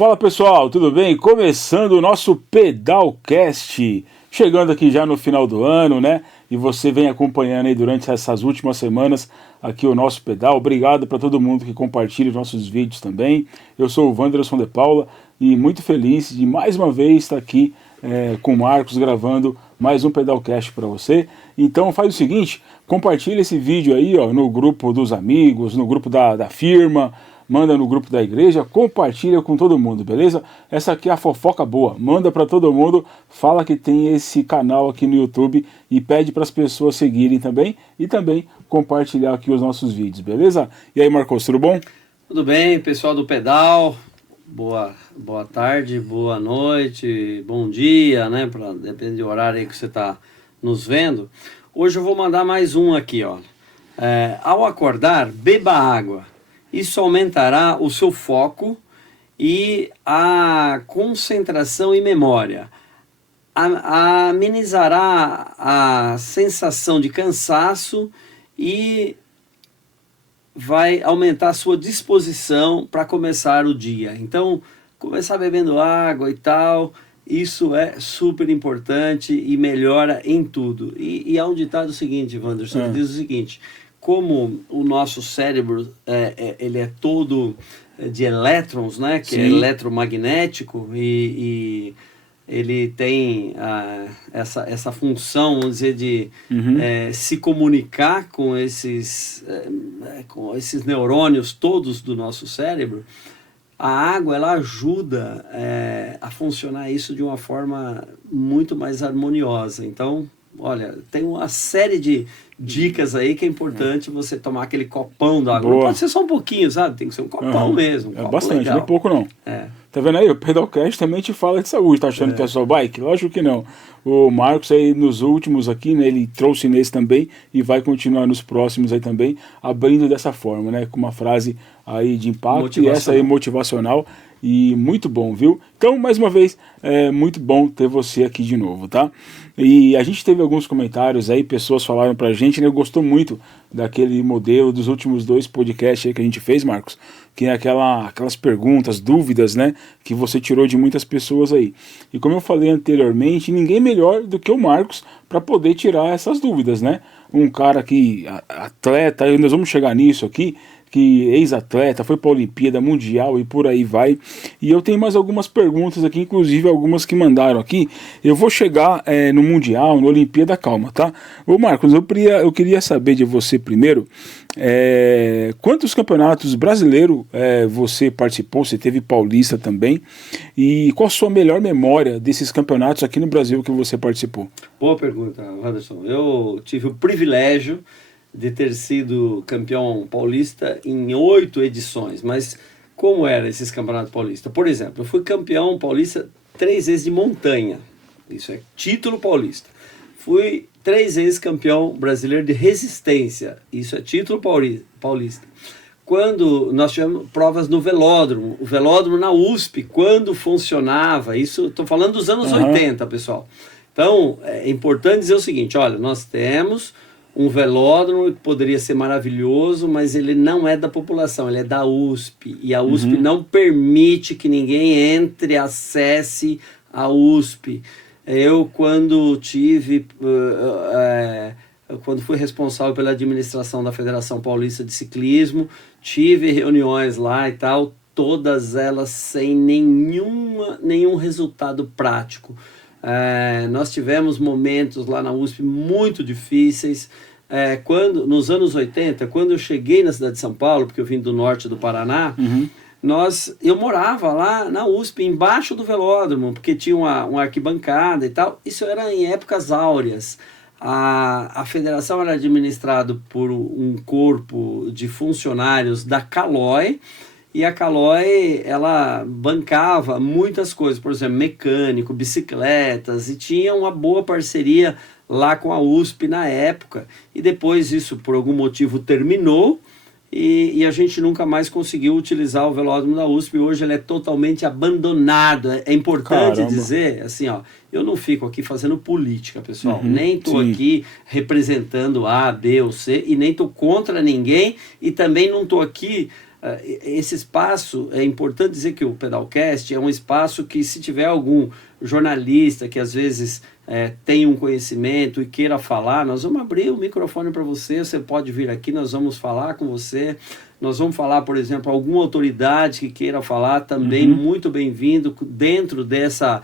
Fala pessoal, tudo bem? Começando o nosso Pedalcast, chegando aqui já no final do ano, né? E você vem acompanhando aí durante essas últimas semanas aqui o nosso pedal. Obrigado para todo mundo que compartilha os nossos vídeos também. Eu sou o Wanderson de Paula e muito feliz de mais uma vez estar aqui com o Marcos gravando mais um Pedalcast para você. Então faz o seguinte, compartilha esse vídeo aí ó, no grupo dos amigos, no grupo da firma, manda no grupo da igreja, compartilha com todo mundo, beleza? Essa aqui é a fofoca boa, manda para todo mundo, fala que tem esse canal aqui no YouTube e pede para as pessoas seguirem também e também compartilhar aqui os nossos vídeos, beleza? E aí Marcos, tudo bom? Tudo bem, pessoal do pedal, boa tarde, boa noite, bom dia, né? Depende do horário aí que você está nos vendo. Hoje eu vou mandar mais um aqui, ó. Ao acordar, beba água. Isso aumentará o seu foco e a concentração e memória. Amenizará a sensação de cansaço e vai aumentar a sua disposição para começar o dia. Então, começar bebendo água e tal, isso é super importante e melhora em tudo. E há um ditado seguinte, Wanderson, que diz o seguinte: como o nosso cérebro ele é todo de elétrons, né, que Sim. é eletromagnético e ele tem essa função, vamos dizer, de se comunicar com esses neurônios todos do nosso cérebro. A água ela ajuda a funcionar isso de uma forma muito mais harmoniosa. Então, olha, tem uma série de dicas aí que é importante você tomar aquele copão d'água. Boa. Não pode ser só um pouquinho, sabe? Tem que ser um copão mesmo. Um copo Bastante, legal. não é pouco não. Tá vendo aí? O Pedalcast também te fala de saúde, tá achando que é só bike? Lógico que não. O Marcos aí nos últimos aqui, né, ele trouxe nesse também e vai continuar nos próximos aí também, abrindo dessa forma, né, com uma frase aí de impacto e essa aí motivacional e muito bom, viu? Então, mais uma vez, é muito bom ter você aqui de novo, tá? E a gente teve alguns comentários aí, pessoas falaram pra gente, né, gostou muito daquele modelo dos últimos 2 podcasts aí que a gente fez, Marcos, que é aquelas perguntas, dúvidas, né, que você tirou de muitas pessoas aí. E como eu falei anteriormente, ninguém melhor do que o Marcos para poder tirar essas dúvidas, né? Um cara que, atleta, e nós vamos chegar nisso aqui, que ex-atleta, foi para a Olimpíada Mundial e por aí vai. E eu tenho mais algumas perguntas aqui, inclusive algumas que mandaram aqui. Eu vou chegar no Mundial, na Olimpíada, calma, tá? Ô Marcos, eu queria saber de você primeiro, quantos campeonatos brasileiros você participou, você teve paulista também, e qual a sua melhor memória desses campeonatos aqui no Brasil que você participou? Boa pergunta, Wanderson. Eu tive o privilégio de ter sido campeão paulista em 8 edições, mas como eram esses campeonatos paulistas? Por exemplo, eu fui campeão paulista 3 vezes de montanha, isso é título paulista. Fui 3 vezes campeão brasileiro de resistência, isso é título paulista. Quando nós tivemos provas no velódromo, o velódromo na USP, quando funcionava, isso estou falando dos anos 80, pessoal. Então, é importante dizer o seguinte, olha, nós temos um velódromo que poderia ser maravilhoso, mas ele não é da população, ele é da USP. E a USP não permite que ninguém entre, acesse a USP. Eu, quando fui responsável pela administração da Federação Paulista de Ciclismo, tive reuniões lá e tal, todas elas sem nenhum resultado prático. Nós tivemos momentos lá na USP muito difíceis. Nos anos 80, quando eu cheguei na cidade de São Paulo, porque eu vim do norte do Paraná, eu morava lá na USP, embaixo do velódromo, porque tinha uma arquibancada e tal. Isso era em épocas áureas. A federação era administrada por um corpo de funcionários da Caloi, e a Caloi, ela bancava muitas coisas, por exemplo, mecânico, bicicletas, e tinha uma boa parceria lá com a USP na época. E depois isso, por algum motivo, terminou, e a gente nunca mais conseguiu utilizar o velódromo da USP. Hoje ele é totalmente abandonado. É importante dizer, assim, ó, eu não fico aqui fazendo política, pessoal. Nem estou aqui representando A, B ou C, e nem estou contra ninguém, e também não estou aqui esse espaço, é importante dizer que o Pedalcast é um espaço que, se tiver algum jornalista que às vezes tem um conhecimento e queira falar, nós vamos abrir o microfone para você, você pode vir aqui, nós vamos falar com você. Nós vamos falar, por exemplo, alguma autoridade que queira falar, também muito bem-vindo dentro dessa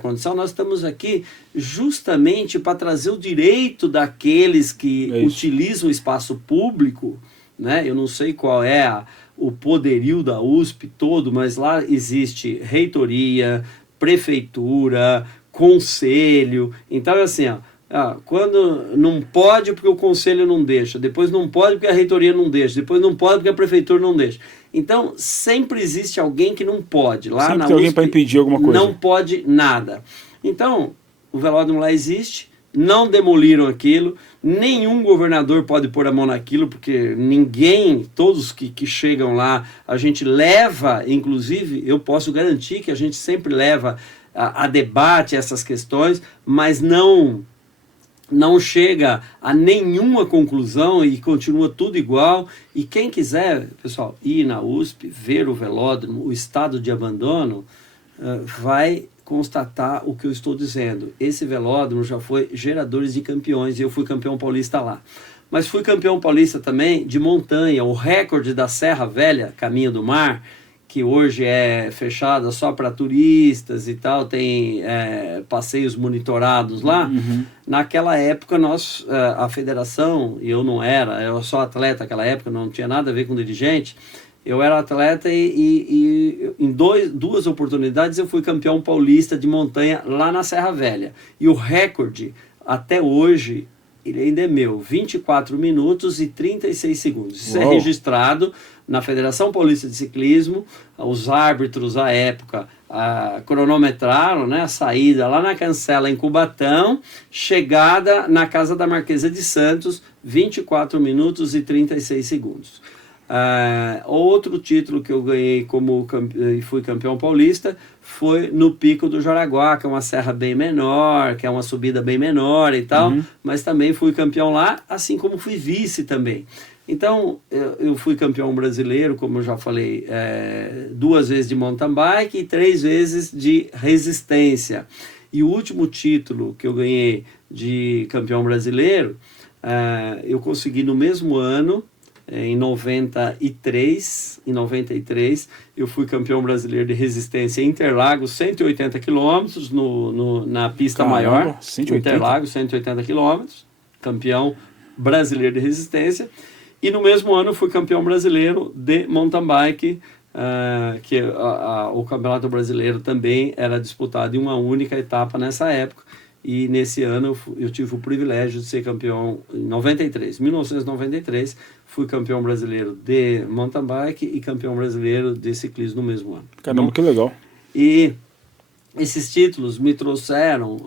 condição. Nós estamos aqui justamente para trazer o direito daqueles que utilizam o espaço público, né? Eu não sei qual é o poderio da USP todo, mas lá existe reitoria, prefeitura, conselho. Então, é assim, quando não pode porque o conselho não deixa, depois não pode porque a reitoria não deixa, depois não pode porque a prefeitura não deixa. Então, sempre existe alguém que não pode. Lá sempre na tem USP, alguém para impedir alguma coisa. Não pode nada. Então, o velódromo lá existe, não demoliram aquilo, nenhum governador pode pôr a mão naquilo, porque ninguém, todos que chegam lá, a gente leva, inclusive, eu posso garantir que a gente sempre leva a debate essas questões, mas não chega a nenhuma conclusão e continua tudo igual. E quem quiser, pessoal, ir na USP, ver o velódromo, o estado de abandono, vai constatar o que eu estou dizendo. Esse velódromo já foi geradores de campeões e eu fui campeão paulista lá. Mas fui campeão paulista também de montanha, o recorde da Serra Velha, Caminho do Mar, que hoje é fechada só para turistas e tal, tem passeios monitorados lá. Naquela época, a federação, e eu não era, eu só atleta naquela época, não tinha nada a ver com dirigente, eu era atleta e em duas oportunidades eu fui campeão paulista de montanha lá na Serra Velha. E o recorde, até hoje, ele ainda é meu, 24 minutos e 36 segundos. Isso é registrado na Federação Paulista de Ciclismo. Os árbitros, à época, cronometraram, né, a saída lá na Cancela, em Cubatão, chegada na Casa da Marquesa de Santos, 24 minutos e 36 segundos. Outro título que eu ganhei e fui campeão paulista foi no Pico do Jaraguá, que é uma serra bem menor, que é uma subida bem menor e tal, mas também fui campeão lá, assim como fui vice também. Então, eu fui campeão brasileiro, como eu já falei, 2 vezes de mountain bike e 3 vezes de resistência. E o último título que eu ganhei de campeão brasileiro, eu consegui no mesmo ano. Em 93, eu fui campeão brasileiro de resistência em Interlagos, 180 quilômetros na pista maior. 180. Interlagos, 180 quilômetros, campeão brasileiro de resistência. E no mesmo ano eu fui campeão brasileiro de mountain bike, que o Campeonato Brasileiro também era disputado em uma única etapa nessa época. E nesse ano eu tive o privilégio de ser campeão em 1993, fui campeão brasileiro de mountain bike e campeão brasileiro de ciclismo no mesmo ano. Caramba, que legal. E esses títulos me trouxeram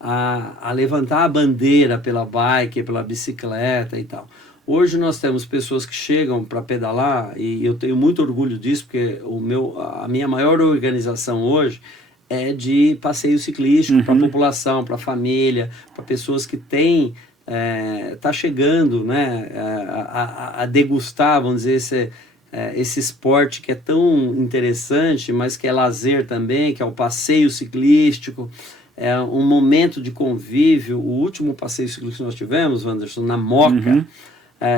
a levantar a bandeira pela bike, pela bicicleta e tal. Hoje nós temos pessoas que chegam para pedalar e eu tenho muito orgulho disso, porque a minha maior organização hoje é de passeio ciclístico para a população, para a família, para pessoas que têm, tá chegando, né, a degustar, vamos dizer, esse esporte que é tão interessante, mas que é lazer também, que é o passeio ciclístico, é um momento de convívio. O último passeio ciclístico que nós tivemos, Wanderson, na Moca,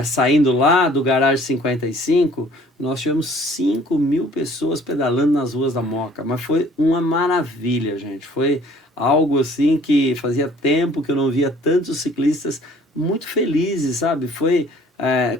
saindo lá do Garagem 55, nós tivemos 5.000 pessoas pedalando nas ruas da Moca, mas foi uma maravilha, gente. Foi algo assim que fazia tempo que eu não via tantos ciclistas muito felizes, sabe? Foi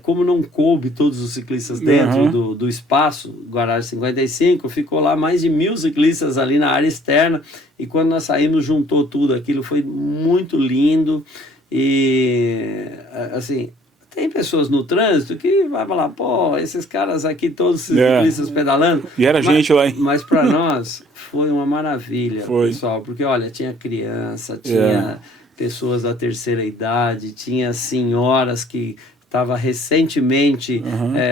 como não coube todos os ciclistas dentro do espaço, Garagem 55, ficou lá mais de 1.000 ciclistas ali na área externa, e quando nós saímos juntou tudo aquilo, foi muito lindo. E assim, tem pessoas no trânsito que vai falar, pô, esses caras aqui, todos esses ciclistas pedalando. E era gente lá, hein? Mas para nós foi uma maravilha, pessoal, porque olha, tinha criança, tinha pessoas da terceira idade, tinha senhoras que estavam recentemente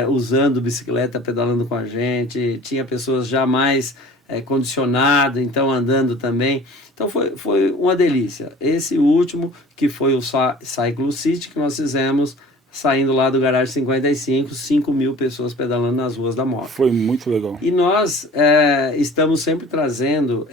usando bicicleta, pedalando com a gente, tinha pessoas já mais condicionadas, então andando também. Então foi uma delícia. Esse último, que foi o Cyclo City, que nós fizemos saindo lá do Garagem 55, 5 mil pessoas pedalando nas ruas da Moca. Foi muito legal. E nós estamos sempre trazendo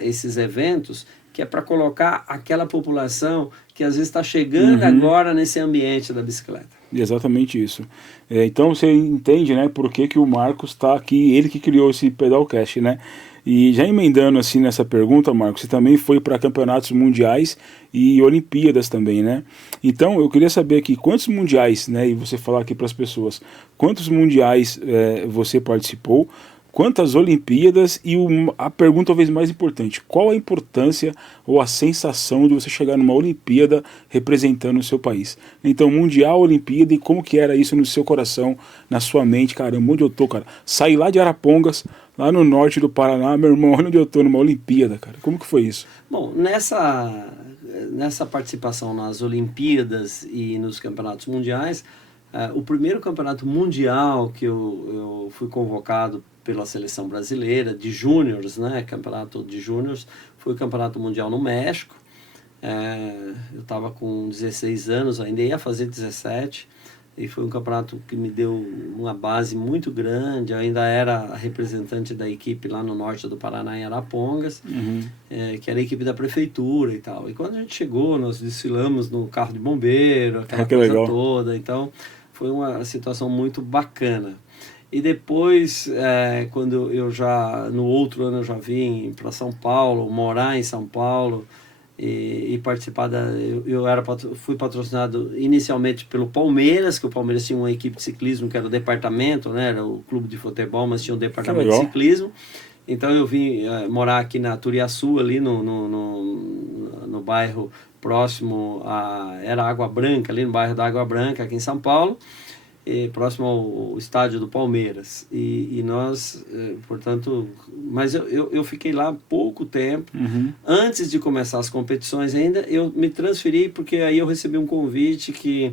esses eventos que é para colocar aquela população que às vezes está chegando agora nesse ambiente da bicicleta. Exatamente isso. Então você entende, né, por que o Marcos está aqui, ele que criou esse Pedalcast, né? E já emendando assim nessa pergunta, Marcos, você também foi para campeonatos mundiais e Olimpíadas também, né? Então eu queria saber aqui quantos mundiais, né? E você falar aqui para as pessoas, quantos mundiais você participou? Quantas Olimpíadas e a pergunta talvez mais importante, qual a importância ou a sensação de você chegar numa Olimpíada representando o seu país? Então, Mundial, Olimpíada, e como que era isso no seu coração, na sua mente? Caramba, onde eu tô, cara? Saí lá de Arapongas, lá no norte do Paraná, meu irmão, olha onde eu tô, numa Olimpíada, cara. Como que foi isso? Bom, nessa participação nas Olimpíadas e nos campeonatos mundiais, o primeiro campeonato mundial que eu fui convocado pela seleção brasileira de júniores, né, campeonato de júniores, foi o campeonato mundial no México. Eu estava com 16 anos, ainda ia fazer 17, e foi um campeonato que me deu uma base muito grande. Eu ainda era representante da equipe lá no norte do Paraná, em Arapongas, que era a equipe da prefeitura e tal. E quando a gente chegou, nós desfilamos no carro de bombeiro, aquela coisa legal toda. Então, foi uma situação muito bacana. E depois, quando no outro ano eu já vim para São Paulo, morar em São Paulo e participar fui patrocinado inicialmente pelo Palmeiras, que o Palmeiras tinha uma equipe de ciclismo que era o departamento, né, era o clube de futebol, mas tinha um departamento de ciclismo. Então eu vim morar aqui na Turiaçu, ali no bairro próximo era Água Branca, ali no bairro da Água Branca, aqui em São Paulo. Próximo ao estádio do Palmeiras, e nós, portanto, mas eu fiquei lá pouco tempo. Antes de começar as competições ainda, eu me transferi, porque aí eu recebi um convite que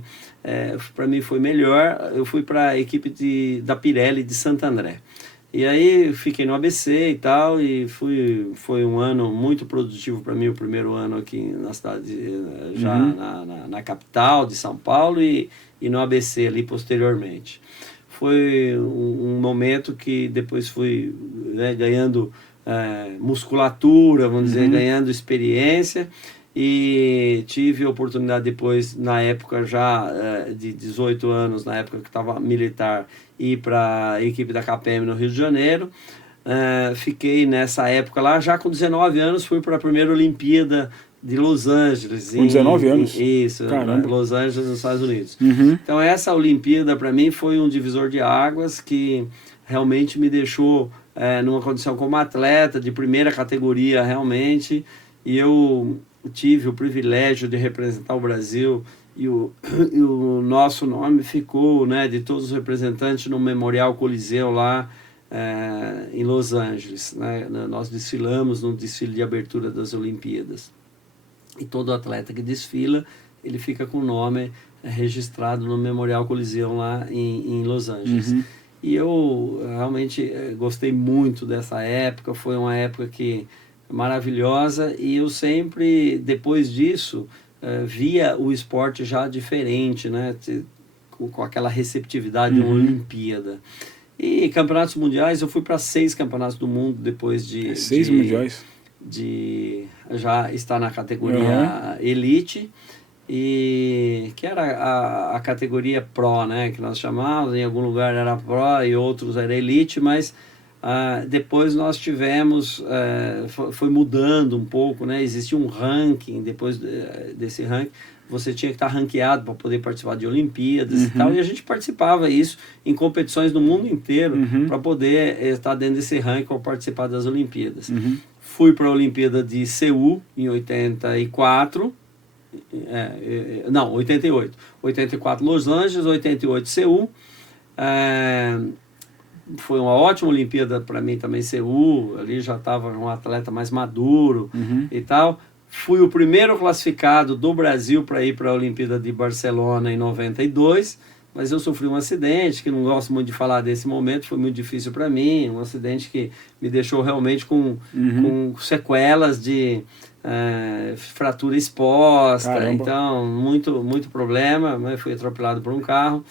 para mim foi melhor. Eu fui para a equipe da Pirelli de Santo André, e aí fiquei no ABC e tal, e foi um ano muito produtivo para mim, o primeiro ano aqui na cidade, já na capital de São Paulo, e no ABC ali posteriormente. Foi um momento que depois fui ganhando musculatura, vamos dizer, ganhando experiência, e tive a oportunidade depois, na época já de 18 anos, na época que estava militar, ir para a equipe da KPM no Rio de Janeiro. Fiquei nessa época lá, já com 19 anos, fui para a primeira Olimpíada de Los Angeles. Com 19 anos? Isso, Los Angeles, nos Estados Unidos. Então essa Olimpíada para mim foi um divisor de águas que realmente me deixou numa condição como atleta de primeira categoria realmente, e eu tive o privilégio de representar o Brasil, e o nosso nome ficou, né, de todos os representantes, no Memorial Coliseu lá em Los Angeles, né? Nós desfilamos no desfile de abertura das Olimpíadas. E todo atleta que desfila, ele fica com o nome registrado no Memorial Coliseu lá em Los Angeles. E eu realmente gostei muito dessa época, foi uma época maravilhosa, e eu sempre, depois disso, via o esporte já diferente, né? Com aquela receptividade de uma Olimpíada. E campeonatos mundiais, eu fui para 6 campeonatos do mundo depois de... 6 mundiais? De já estar na categoria Elite, e que era a categoria Pro, né, que nós chamávamos. Em algum lugar era Pro e outros era Elite, mas depois nós tivemos, foi mudando um pouco, né? Existia um ranking. Depois desse ranking você tinha que estar ranqueado para poder participar de Olimpíadas e tal, e a gente participava isso em competições no mundo inteiro para poder estar dentro desse ranking ou participar das Olimpíadas. Fui para a Olimpíada de Seul em 84, não, 88. 84 Los Angeles, 88 Seul. Foi uma ótima Olimpíada para mim também, Seul. Ali já estava um atleta mais maduro e tal. Fui o primeiro classificado do Brasil para ir para a Olimpíada de Barcelona em 92, mas eu sofri um acidente, que não gosto muito de falar desse momento, foi muito difícil para mim, um acidente que me deixou realmente com sequelas de fratura exposta, Caramba. então muito problema, né? Fui atropelado por um carro.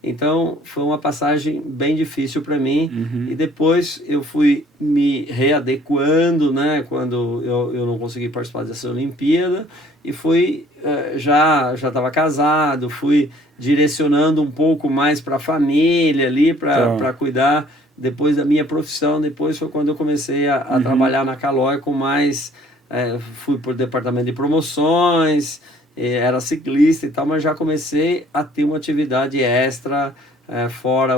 Então foi uma passagem bem difícil para mim. E depois eu fui me readequando, né, quando eu não consegui participar dessa Olimpíada, e fui já estava casado, fui direcionando um pouco mais para a família ali, para cuidar depois da minha profissão. Depois foi quando eu comecei a trabalhar na Caloi com mais, fui para o departamento de promoções, era ciclista e tal, mas já comecei a ter uma atividade extra, fora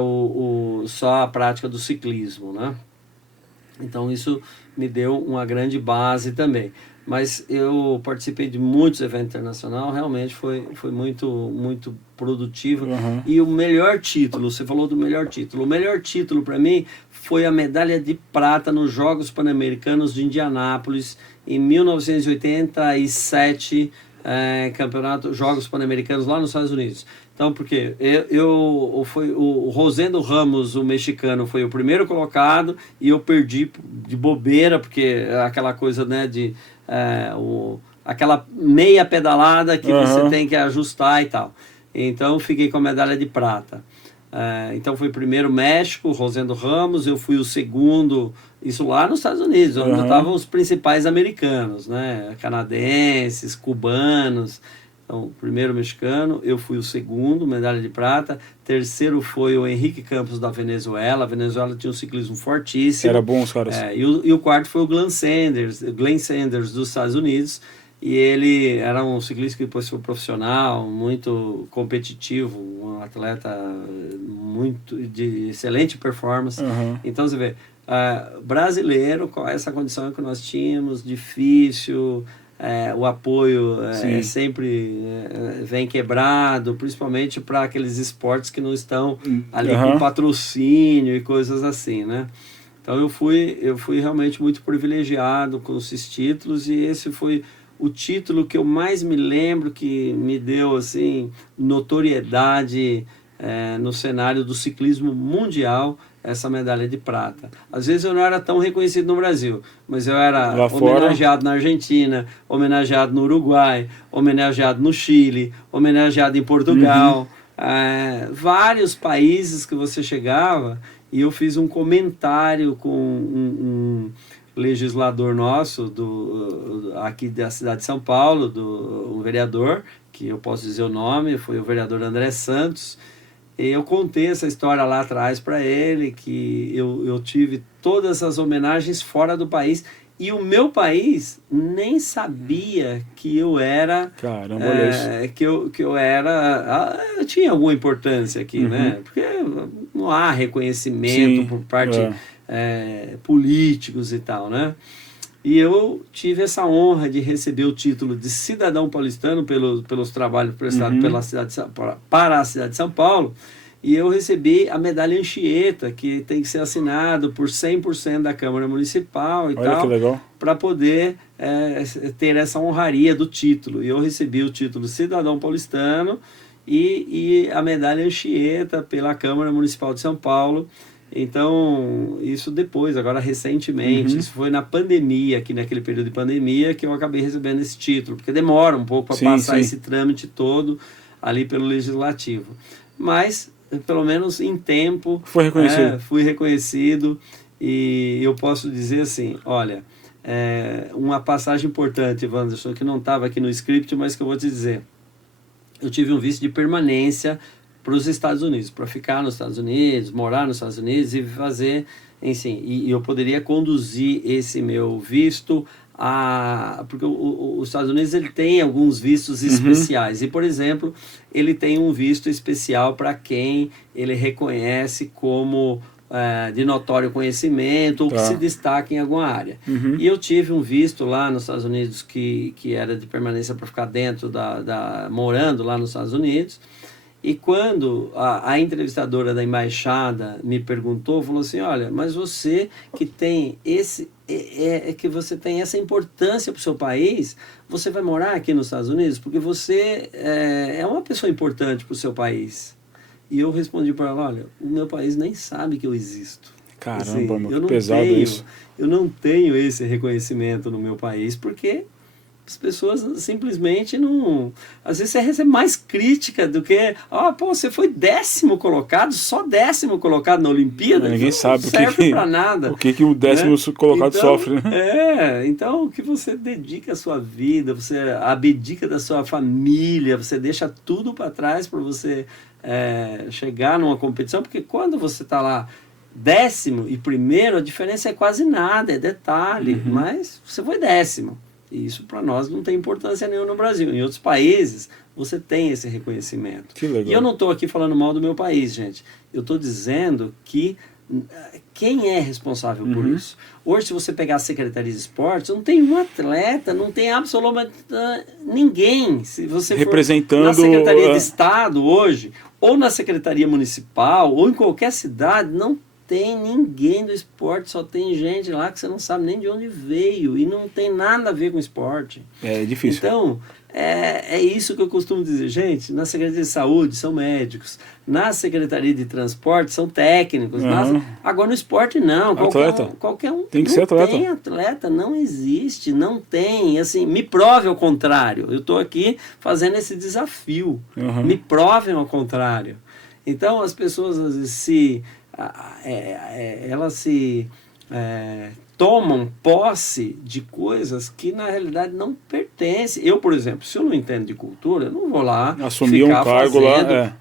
só a prática do ciclismo, né? Então isso me deu uma grande base também. Mas eu participei de muitos eventos internacionais, realmente foi muito produtivo. E o melhor título, você falou do melhor título, o melhor título para mim foi a medalha de prata nos Jogos Pan-Americanos de Indianápolis, em 1987, campeonato, Jogos Pan-Americanos lá nos Estados Unidos. Então, porque o Rosendo Ramos, o mexicano, foi o primeiro colocado e eu perdi de bobeira, porque aquela coisa, né, aquela meia pedalada que você tem que ajustar e tal. Então, fiquei com a medalha de prata. Então, foi primeiro México, Rosendo Ramos, eu fui o segundo, isso lá nos Estados Unidos, onde estavam os principais americanos, né, canadenses, cubanos. Então, primeiro mexicano, eu fui o segundo, medalha de prata. Terceiro foi o Henrique Campos da Venezuela. A Venezuela tinha um ciclismo fortíssimo. Era bom os caras. E o quarto foi o Glenn Sanders dos Estados Unidos. E ele era um ciclista que depois foi profissional, muito competitivo, um atleta muito de excelente performance. Então, você vê, brasileiro, com essa condição que nós tínhamos, difícil... o apoio sempre vem quebrado, principalmente para aqueles esportes que não estão ali com patrocínio e coisas assim, né? Então eu fui realmente muito privilegiado com esses títulos, e esse foi o título que eu mais me lembro, que me deu assim notoriedade no cenário do ciclismo mundial, essa medalha de prata. Às vezes eu não era tão reconhecido no Brasil, mas eu era homenageado na Argentina, homenageado no Uruguai, homenageado no Chile, homenageado em Portugal, vários países que você chegava, e eu fiz um comentário com um legislador nosso aqui da cidade de São Paulo, um vereador, que eu posso dizer o nome, foi o vereador André Santos. Eu contei essa história lá atrás para ele, que eu tive todas as homenagens fora do país, e o meu país nem sabia que eu era... Caramba, olha isso. Que eu era... Eu tinha alguma importância aqui, né? Porque não há reconhecimento por parte políticos e tal, né? E eu tive essa honra de receber o título de cidadão paulistano pelos trabalhos prestados para a cidade de São Paulo, e eu recebi a medalha Anchieta, que tem que ser assinado por 100% da Câmara Municipal e tal, para poder ter essa honraria do título. E eu recebi o título de cidadão paulistano e a medalha Anchieta pela Câmara Municipal de São Paulo. Então, isso depois, agora recentemente, isso foi na pandemia, aqui naquele período de pandemia, que eu acabei recebendo esse título, porque demora um pouco para passar esse trâmite todo ali pelo Legislativo. Mas, pelo menos em tempo, fui reconhecido, e eu posso dizer assim, olha, uma passagem importante, Wanderson, que não estava aqui no script, mas que eu vou te dizer. Eu tive um visto de permanência para os Estados Unidos, para ficar nos Estados Unidos, morar nos Estados Unidos e fazer, enfim, e eu poderia conduzir esse meu visto porque os Estados Unidos ele tem alguns vistos especiais, e, por exemplo, ele tem um visto especial para quem ele reconhece como de notório conhecimento ou que se destaca em alguma área. E eu tive um visto lá nos Estados Unidos que era de permanência para ficar dentro morando lá nos Estados Unidos. E quando a entrevistadora da embaixada me perguntou, falou assim, olha, mas você que tem que você tem essa importância para o seu país, você vai morar aqui nos Estados Unidos porque você é uma pessoa importante para o seu país. E eu respondi para ela, olha, o meu país nem sabe que eu existo. Caramba, assim, que pesado isso. Eu não tenho esse reconhecimento no meu país porque As pessoas simplesmente não... Às vezes você recebe mais crítica do que... pô, você foi 10º colocado, só 10º colocado na Olimpíada. Ninguém sabe não serve para nada. O que o 10º colocado então, sofre, né? Então o que você dedica a sua vida, você abdica da sua família, você deixa tudo para trás para você chegar numa competição, porque quando você está lá 10º e 1º, a diferença é quase nada, é detalhe, mas você foi 10º. E isso para nós não tem importância nenhuma no Brasil. Em outros países, você tem esse reconhecimento. Que legal. E eu não estou aqui falando mal do meu país, gente. Eu estou dizendo que quem é responsável por isso? Hoje, se você pegar a Secretaria de Esportes, não tem um atleta, não tem absolutamente ninguém. Se você representando for na Secretaria de Estado hoje, ou na Secretaria Municipal, ou em qualquer cidade, não tem ninguém do esporte, só tem gente lá que você não sabe nem de onde veio e não tem nada a ver com esporte. É difícil. Então, é isso que eu costumo dizer. Gente, na Secretaria de Saúde são médicos, na Secretaria de Transporte são técnicos, agora no esporte não. Qualquer um tem que ser atleta. Tem atleta, não existe, não tem. Assim, me prove ao contrário. Eu estou aqui fazendo esse desafio. Me provem ao contrário. Então, as pessoas às vezes elas se tomam posse de coisas que na realidade não pertencem. Eu, por exemplo, se eu não entendo de cultura, eu não vou lá assumir um cargo lá.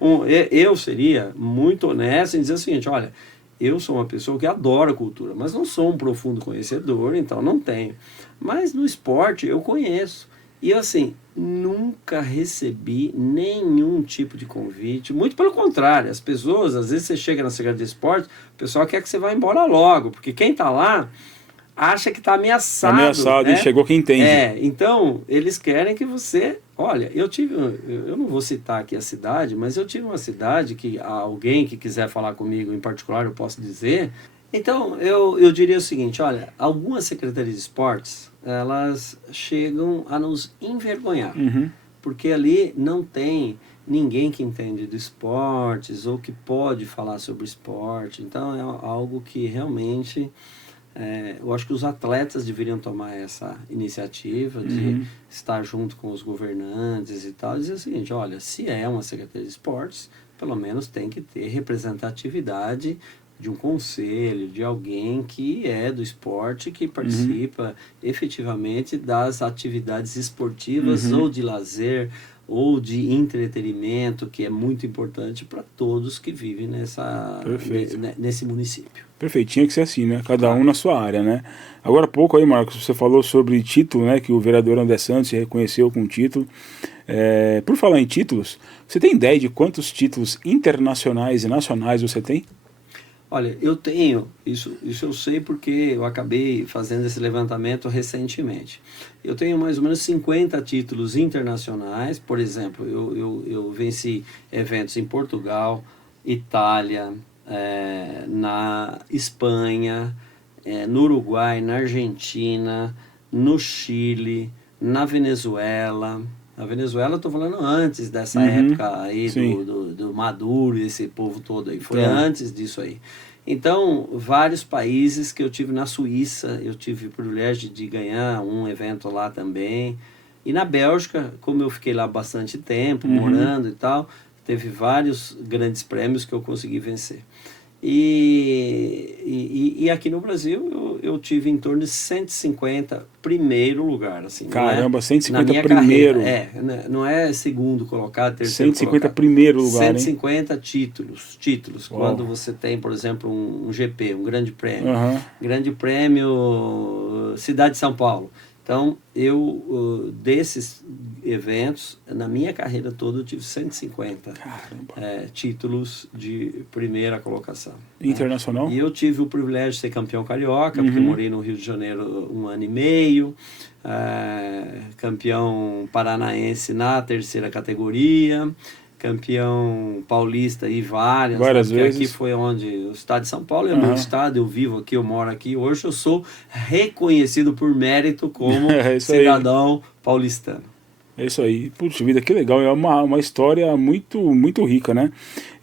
Eu seria muito honesto em dizer o seguinte: olha, eu sou uma pessoa que adora cultura, mas não sou um profundo conhecedor, então não tenho. Mas no esporte eu conheço. E assim, nunca recebi nenhum tipo de convite. Muito pelo contrário, as pessoas, às vezes você chega na Secretaria de Esportes, o pessoal quer que você vá embora logo, porque quem está lá acha que está ameaçado. Ameaçado, e chegou quem entende. Então, eles querem que você... Olha, eu não vou citar aqui a cidade, mas eu tive uma cidade que alguém que quiser falar comigo em particular, eu posso dizer. Então, eu diria o seguinte: olha, algumas secretarias de esportes, elas chegam a nos envergonhar, porque ali não tem ninguém que entende de esportes ou que pode falar sobre esporte. Então, é algo que realmente... eu acho que os atletas deveriam tomar essa iniciativa de estar junto com os governantes e tal, e dizer o seguinte: olha, se é uma secretaria de esportes, pelo menos tem que ter representatividade de um conselho, de alguém que é do esporte, que participa efetivamente das atividades esportivas ou de lazer ou de entretenimento, que é muito importante para todos que vivem nesse município. Perfeito, tinha que ser assim, né? Cada um na sua área, né? Agora há pouco aí, Marcos, você falou sobre título, né? Que o vereador André Santos se reconheceu com título. Por falar em títulos, você tem ideia de quantos títulos internacionais e nacionais você tem? Olha, eu tenho, isso eu sei porque eu acabei fazendo esse levantamento recentemente. Eu tenho mais ou menos 50 títulos internacionais. Por exemplo, eu venci eventos em Portugal, Itália, na Espanha, no Uruguai, na Argentina, no Chile, na Venezuela. Na Venezuela, eu estou falando antes dessa época aí do Maduro e esse povo todo aí. Foi antes disso aí. Então, vários países que eu tive na Suíça, eu tive o privilégio de ganhar um evento lá também. E na Bélgica, como eu fiquei lá bastante tempo, morando e tal, teve vários grandes prêmios que eu consegui vencer. E aqui no Brasil eu tive em torno de 150 primeiro lugar. Assim, Caramba, 150 na minha primeiro. Carreira, não é segundo colocado, terceiro 150 colocado. primeiro lugar, 150 títulos. Quando você tem, por exemplo, um GP, um grande prêmio. Grande prêmio Cidade de São Paulo. Então, desses eventos, na minha carreira toda, eu tive 150 títulos de primeira colocação. Internacional? Né? E eu tive o privilégio de ser campeão carioca, porque morei no Rio de Janeiro 1 ano e meio, campeão paranaense na terceira categoria, campeão paulista e várias vezes. Aqui foi onde o estado de São Paulo é meu estado, eu vivo aqui, eu moro aqui. Hoje eu sou reconhecido por mérito como cidadão paulistano. É isso aí. Puxa vida, que legal. É uma história muito, muito rica, né?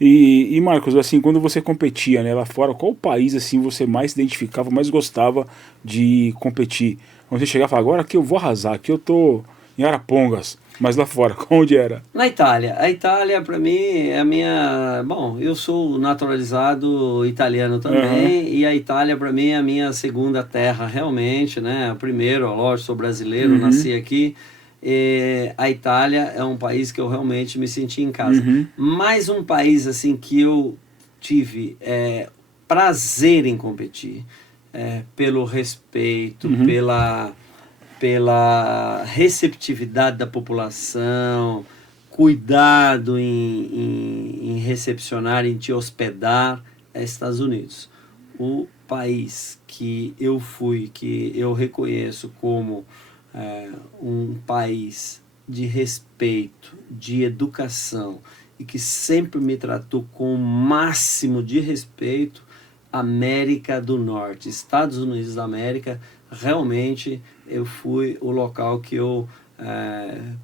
E Marcos, assim, quando você competia, né, lá fora, qual país assim você mais se identificava, mais gostava de competir? Quando você chegava e falava: agora aqui eu vou arrasar, aqui eu tô em Arapongas, mas lá fora, onde era? Na Itália. A Itália, para mim, é a minha... Bom, eu sou naturalizado italiano também, e a Itália, para mim, é a minha segunda terra, realmente, né? O primeiro, lógico, sou brasileiro, nasci aqui. E a Itália é um país que eu realmente me senti em casa. Mais um país, assim, que eu tive prazer em competir, pelo respeito, pela receptividade da população, cuidado em recepcionar, em te hospedar, é Estados Unidos. O país que eu fui, que eu reconheço como um país de respeito, de educação, e que sempre me tratou com o máximo de respeito, América do Norte, Estados Unidos da América, realmente eu fui o local que eu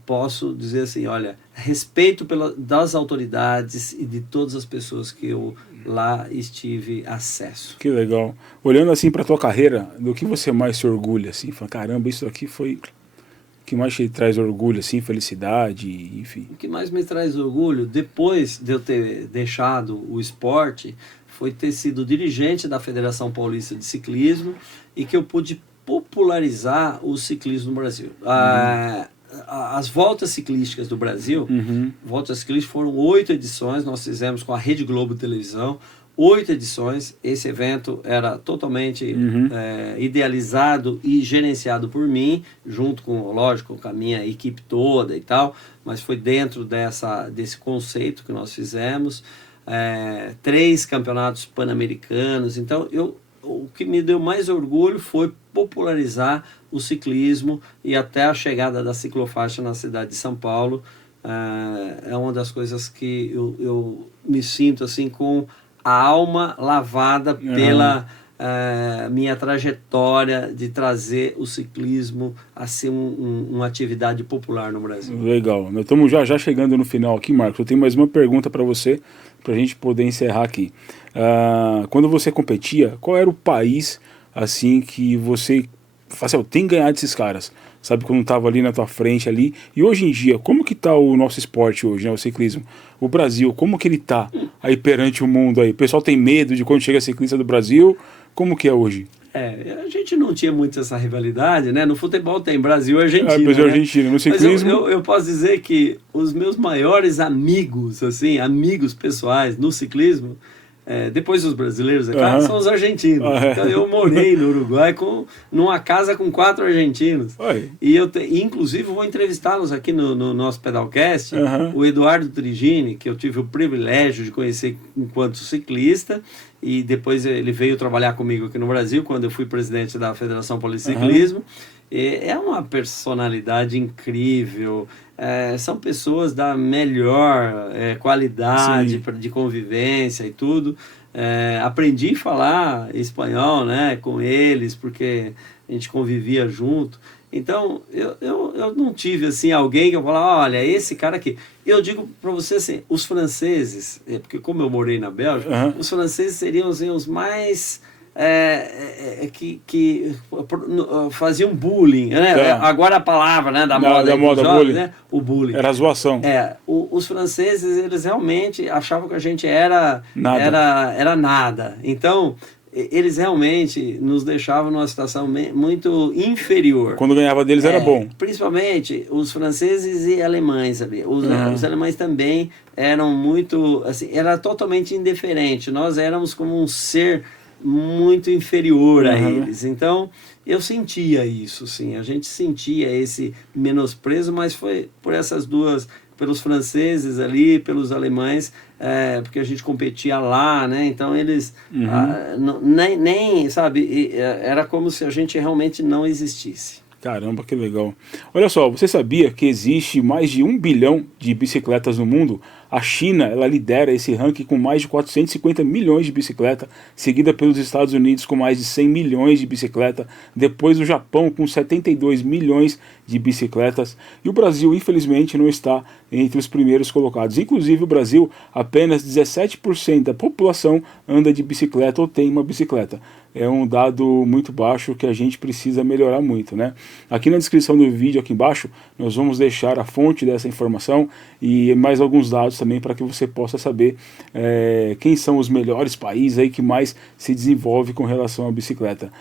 posso dizer assim, olha, respeito das autoridades e de todas as pessoas que eu lá estive acesso. Que legal. Olhando assim para tua carreira, do que você mais se orgulha, assim? Fala, caramba, isso aqui foi... O que mais te traz orgulho, assim, felicidade, enfim? O que mais me traz orgulho, depois de eu ter deixado o esporte, foi ter sido dirigente da Federação Paulista de Ciclismo e que eu pude popularizar o ciclismo no Brasil. As voltas ciclísticas do Brasil, voltas ciclísticas foram 8 edições, nós fizemos com a Rede Globo Televisão, 8 edições. Esse evento era totalmente idealizado e gerenciado por mim, junto com, lógico, com a minha equipe toda e tal, mas foi dentro desse conceito que nós fizemos. 3 campeonatos pan-americanos. Então, o que me deu mais orgulho foi popularizar o ciclismo, e até a chegada da ciclofaixa na cidade de São Paulo é uma das coisas que eu me sinto assim com a alma lavada pela minha trajetória de trazer o ciclismo a ser uma atividade popular no Brasil. Legal. Nós estamos já chegando no final aqui, Marcos. Eu tenho mais uma pergunta para você, para a gente poder encerrar aqui. Quando você competia, qual era o país assim que você fala assim, eu tenho que ganhar desses caras? Sabe, quando estava ali na tua frente ali. E hoje em dia, como que tá o nosso esporte hoje, né, o ciclismo? O Brasil, como que ele tá aí perante o mundo aí? O pessoal tem medo de quando chega ciclista do Brasil? Como que é hoje? A gente não tinha muito essa rivalidade, né? No futebol tem Brasil e Argentina. Brasil e né? Argentina. No ciclismo... Mas eu posso dizer que os meus maiores amigos, assim, amigos pessoais no ciclismo, depois dos brasileiros, é claro, são os argentinos. Então eu morei no Uruguai numa casa com 4 argentinos. E inclusive vou entrevistá-los aqui no nosso Pedalcast, o Eduardo Trigini, que eu tive o privilégio de conhecer enquanto ciclista, e depois ele veio trabalhar comigo aqui no Brasil, quando eu fui presidente da Federação Paulista de Ciclismo. É uma personalidade incrível, são pessoas da melhor qualidade de convivência e tudo. Aprendi a falar espanhol, né, com eles, porque a gente convivia junto. Então, eu não tive assim alguém que eu falava, olha, esse cara aqui. Eu digo para você assim, os franceses, porque como eu morei na Bélgica, os franceses seriam assim, os mais... que faziam bullying, né? Agora a palavra, né, da moda jovens, bullying. Né? O bullying. Era a zoação. Os franceses, eles realmente achavam que a gente era nada. Então, eles realmente nos deixavam numa situação muito inferior. Quando ganhava deles era bom. Principalmente os franceses e alemães. Os alemães também eram muito... Assim, era totalmente indiferente. Nós éramos como um ser muito inferior a eles. Então, eu sentia isso, sim. A gente sentia esse menosprezo, mas foi por essas duas... pelos franceses ali, pelos alemães, porque a gente competia lá, né? Então eles nem sabe, era como se a gente realmente não existisse. Caramba, que legal. Olha só, você sabia que existe mais de 1 bilhão de bicicletas no mundo? A China, ela lidera esse ranking com mais de 450 milhões de bicicletas, seguida pelos Estados Unidos com mais de 100 milhões de bicicletas, depois o Japão com 72 milhões de bicicletas, e o Brasil, infelizmente, não está entre os primeiros colocados. Inclusive, o Brasil, apenas 17% da população anda de bicicleta ou tem uma bicicleta. É um dado muito baixo que a gente precisa melhorar muito, né? Aqui na descrição do vídeo, aqui embaixo, nós vamos deixar a fonte dessa informação e mais alguns dados também para que você possa saber quem são os melhores países aí que mais se desenvolve com relação à bicicleta.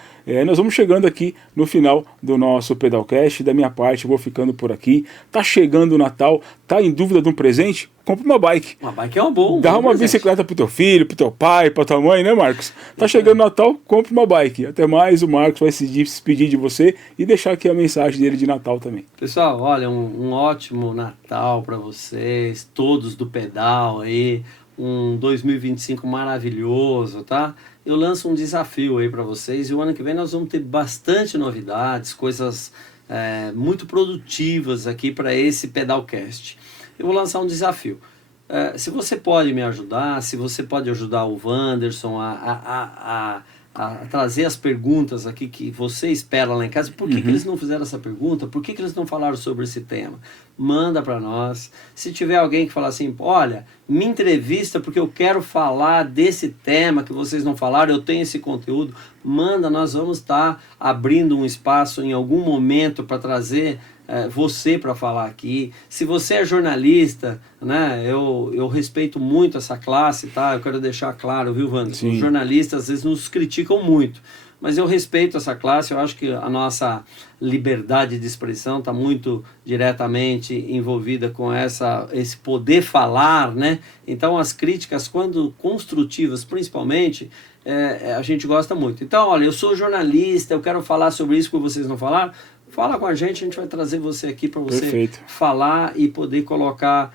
Nós vamos chegando aqui no final do nosso Pedalcast. Da minha parte, eu vou ficando por aqui. Tá chegando o Natal, tá em dúvida de um presente? Compre uma bike. Uma bike é um bom. Dá uma bicicleta pro teu filho, pro teu pai, pra tua mãe, né, Marcos? Tá chegando o Natal, compre uma bike. Até mais, o Marcos vai se despedir de você e deixar aqui a mensagem dele de Natal também. Pessoal, olha, um ótimo Natal para vocês, todos do pedal aí, um 2025 maravilhoso, tá? Eu lanço um desafio aí para vocês e o ano que vem nós vamos ter bastante novidades, coisas muito produtivas aqui para esse Pedalcast. Eu vou lançar um desafio. Se você pode me ajudar, se você pode ajudar o Wanderson a trazer as perguntas aqui que você espera lá em casa. Por que eles não fizeram essa pergunta? Por que eles não falaram sobre esse tema? Manda para nós. Se tiver alguém que falar assim, olha, me entrevista porque eu quero falar desse tema que vocês não falaram, eu tenho esse conteúdo, manda, nós vamos estar abrindo um espaço em algum momento para trazer você para falar aqui. Se você é jornalista, né, eu respeito muito essa classe, tá? Eu quero deixar claro, viu, Wanderson? Os jornalistas às vezes nos criticam muito, mas eu respeito essa classe. Eu acho que a nossa liberdade de expressão está muito diretamente envolvida com esse poder falar, né? Então as críticas, quando construtivas principalmente, a gente gosta muito. Então, olha, eu sou jornalista, eu quero falar sobre isso que vocês não falaram. Fala com a gente vai trazer você aqui para você falar e poder colocar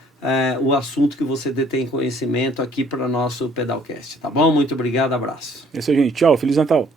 o assunto que você detém conhecimento aqui para o nosso Pedalcast, tá bom? Muito obrigado, abraço. É isso aí, gente. Tchau, Feliz Natal.